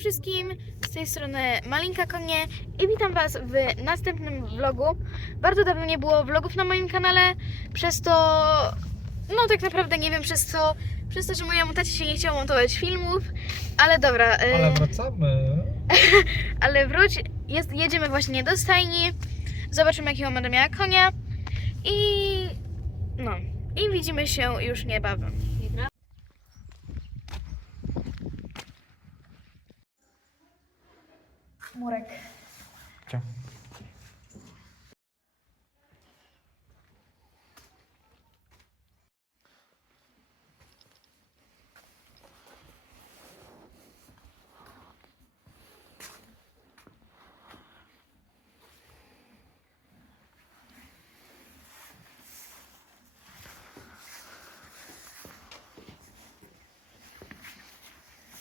wszystkim, z tej strony Malinka Konie i witam Was w następnym vlogu. Bardzo dawno nie było vlogów na moim kanale, przez to, no tak naprawdę nie wiem przez co, przez to, że mojemu tacie się nie chciało montować filmów, ale dobra, y, Ale wracamy. ale wróć, jest, jedziemy właśnie do stajni, zobaczymy jakiego będę miała konia i no, i widzimy się już niebawem. Murek. Cio.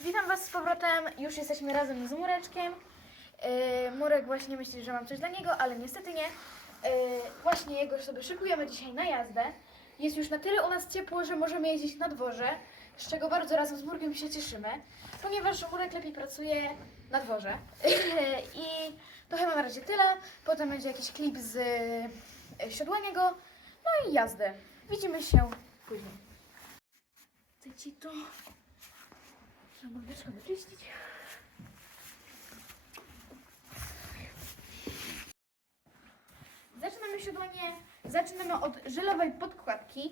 Witam Was z powrotem. Już jesteśmy razem z Mureczkiem. Yy, Murek właśnie myśli, że mam coś dla niego, ale niestety nie. Yy, właśnie jego sobie szykujemy dzisiaj na jazdę. Jest już na tyle u nas ciepło, że możemy jeździć na dworze, z czego bardzo razem z Murkiem się cieszymy, ponieważ Murek lepiej pracuje na dworze. I to chyba na razie tyle. Potem będzie jakiś klip z yy, siodłaniego, no i jazdy. Widzimy się później. Chcę ci to... Trzeba wieczko wyczyścić. Zaczynamy siodłanie. Zaczynamy od żelowej podkładki.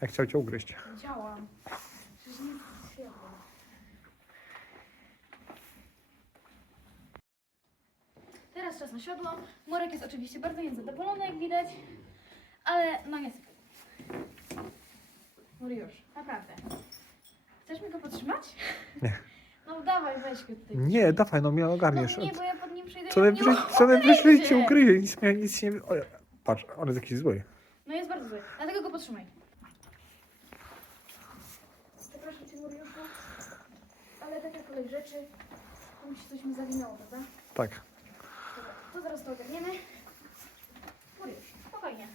Jak chciał cię ugryźć. Działam. Przecież nie. Teraz czas na siodło. Morek jest oczywiście bardzo niezadowolony, jak widać. Ale no niestety. Mariusz, naprawdę. Chcesz mi go podtrzymać? Nie. No dawaj, weź go tutaj. Nie, dawaj, no mnie No ogarniesz. nie, bo ja Co najwyżej, nie co najwyżej cię ugryzie, nic, mnie- nic nie... O, patrz, on jest jakiś zły. No jest bardzo zły, dlatego go podtrzymaj. Przepraszam cię, Mariuszu, ale taka kolej rzeczy, to mi się coś mi zawinęło, prawda? Tak. Dobra, to zaraz to ogarniemy. Mariusz, spokojnie.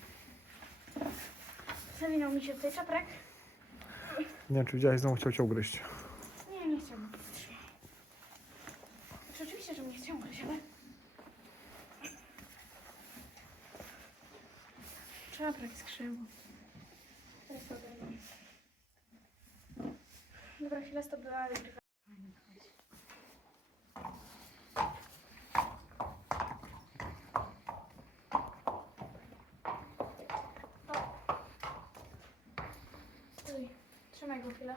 Zawinął mi się tutaj czaprak. Nie wiem, czy widziałeś, znowu chciał cię ugryźć. Nie, nie chciałbym. Znaczy, oczywiście, że nie chciałam, ale... Czaprak skrzywu. Teraz. Dobra, chwilę trzymaj go chwilę.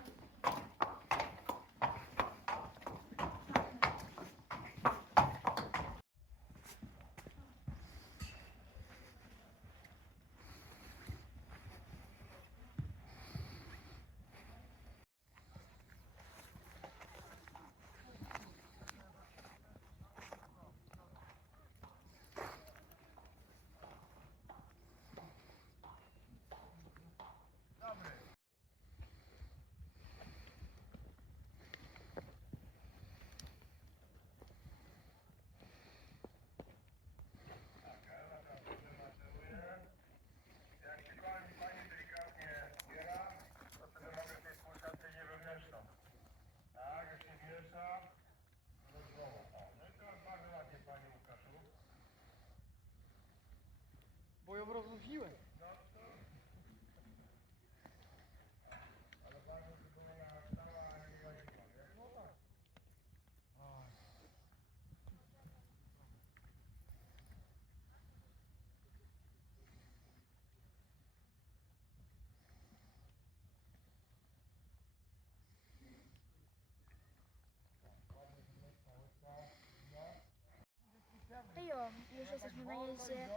Już jesteśmy na jeździe.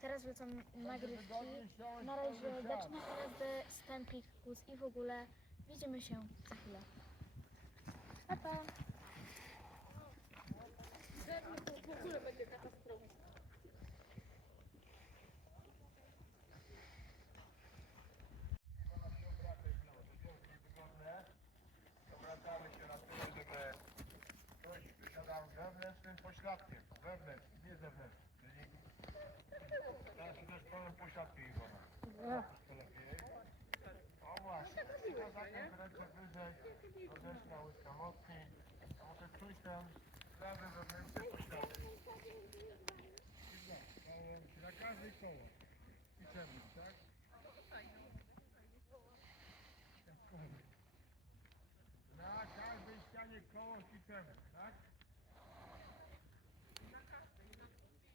Teraz lecą nagrywki. Na razie zaczynamy jazdę z Templikus i w ogóle widzimy się za chwilę. Pa, pa. Ktoś siadał wewnętrznym pośladkiem. Wewnętrznym, nie zewnętrznym. Pełnym pośladkiem Iwona. To lepiej. O właśnie. Na zakręt ręce wyżej, odeszła łyska mocniej. A czuć ten prawy wewnętrzny pośladek. Na każde koło. Ćwiczymy, tak? Na każdej ścianie koło ćwiczymy, tak?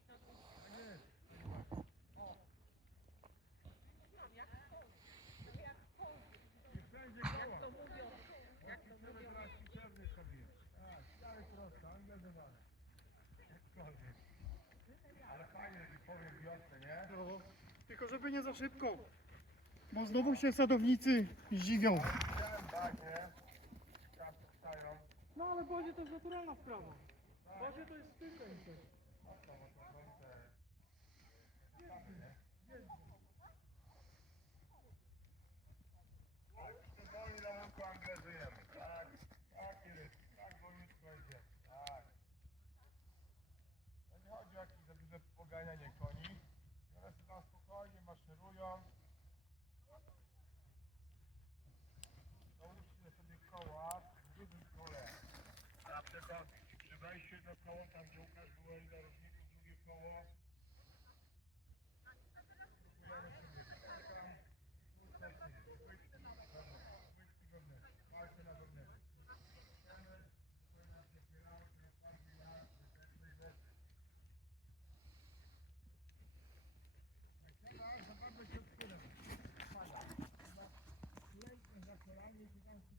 Tak jest. O. I wszędzie koło. Jak ćwiczymy teraz ćwiczymy sobie. Tak, stary prosto, angażowany. Jakkolwiek. Ale fajnie, że powiem wiosnę, nie? No, tylko żeby nie za szybko, bo znowu się sadownicy zdziwią. Tak. No ale Bozie to jest naturalna sprawa. Bozie to jest i tyle. Mocno, mocno, mocno. Tak, powoli na łąku angażujemy. Tak, tak jest. Tak wolniutko idzie. Tak. To nie chodzi o jakieś za duże poganianie koni. I One sobie tam spokojnie maszerują. Załóżcie sobie koła w dużym kole. Na przykład przy wejściu do koła, tam gdzie Łukasz było i narożników, drugie koło. Próbujemy sobie tam. Łyczki wewnętrzne. Palce na wewnętrzne. Za bardzo się odchylę. Klęknę za kolanie i tam się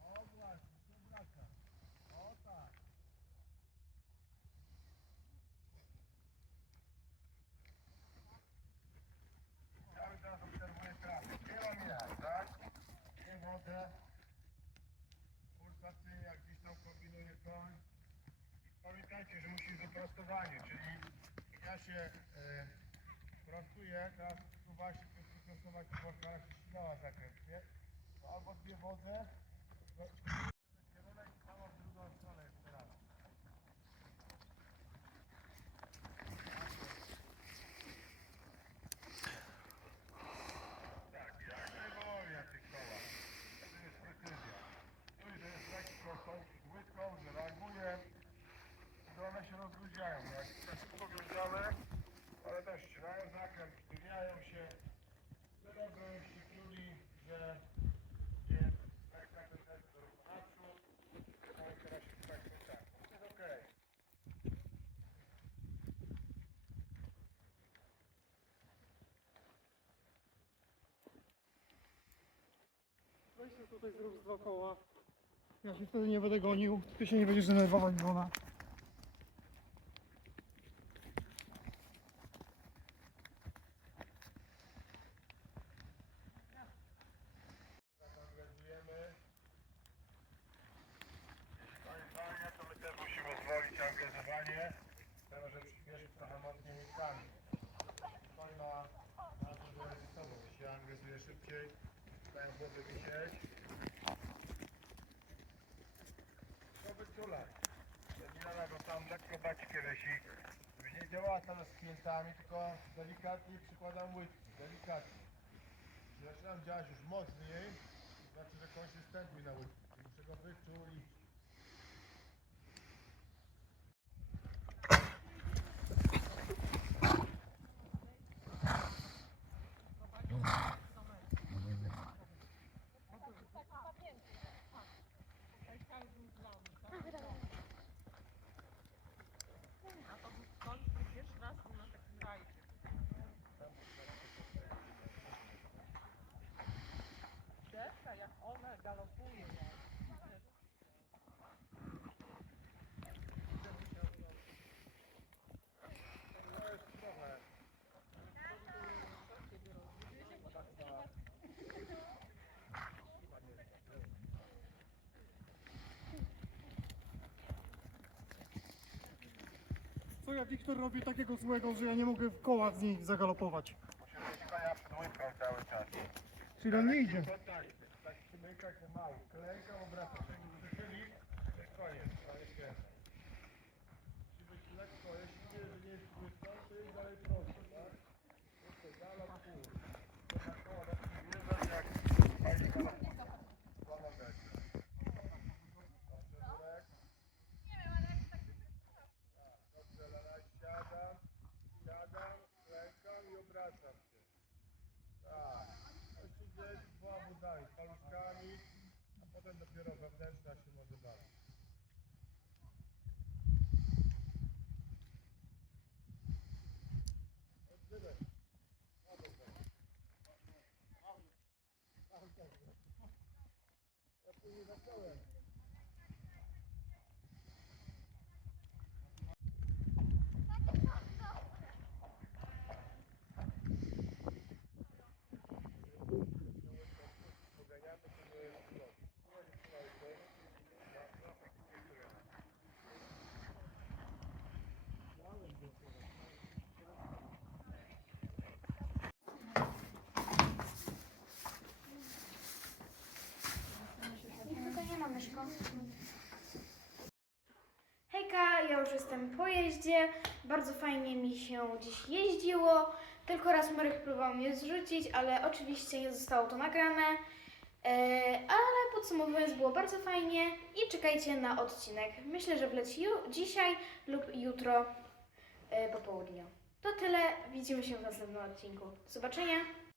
O właśnie, to wraca. O tak. Cały czas obserwuję trasę. Nie mam jak, tak? Wodę. Pulsacyjnie jak gdzieś tam kombinuję koń. Pamiętajcie, że musi wyprostowanie, czyli ja się e, prostuję, teraz tu właśnie prostować można się ścinała zakręt, nie? To albo dwie wodze, no, kierunek i samo w drugą stronę jeszcze raz. Tak, jak najwolniej na tych kołach. To jest precyzja. Tu jest lekko tą łydką, że reaguje, to one się rozluźniają. Jak tak szybko wiązane, ale też ścierają zakręt, sztywniają się. Dobrze, jeśli czuli, że jest tak, tak, do naprzód. I teraz się tak, tak. To jest okej. Weź sobie tutaj zrób z dwa koła. Ja się wtedy nie będę gonił, ty się nie będziesz denerwować, bo ona. Angażujemy. Jeśli to jest fajnie, to my też musimy zwolić angażowanie. Teraz, żeby przyspieszyć trochę mocniej miejscami. Koń ma na to, że jest sobą. Jeśli ja angażuję szybciej, daję głowę wisieć. To. Nie nada go tam lekko dać kiedyś Już nie działała teraz z klientami, tylko delikatnie przykładam łydki. Delikatnie. Zaczynam działać już mocniej, to znaczy, że koń się na łydki. Muszę go wyczulić. A to był koń, pierwszy raz był na takim rajdzie. Deska, jak ona galopuje. To jest trochę. Co ja Wiktor robię takiego złego, że ja nie mogę w koła z niej zagalopować. Łydką cały czas. Czyli on nie idzie. To tak, tak przymyka jak mały. Klejka obraca. Przychyli, to jest koniec. Koniec jest. Musi być lekko, jeśli nie, że nie jest łydką, to jest dalej prosto, tak? Prosto, galop, pół. To na koło, na tym wjeżdżać jak potem dopiero wewnętrzna się może bawić. Nic tutaj myszko. Hejka, ja już jestem po jeździe. Bardzo fajnie mi się dziś jeździło. Tylko raz Marek próbował mnie zrzucić, ale oczywiście nie zostało to nagrane. E, ale podsumowując, było bardzo fajnie i czekajcie na odcinek. Myślę, że wleci dzisiaj lub jutro e, po południu. To tyle. Widzimy się w następnym odcinku. Do zobaczenia.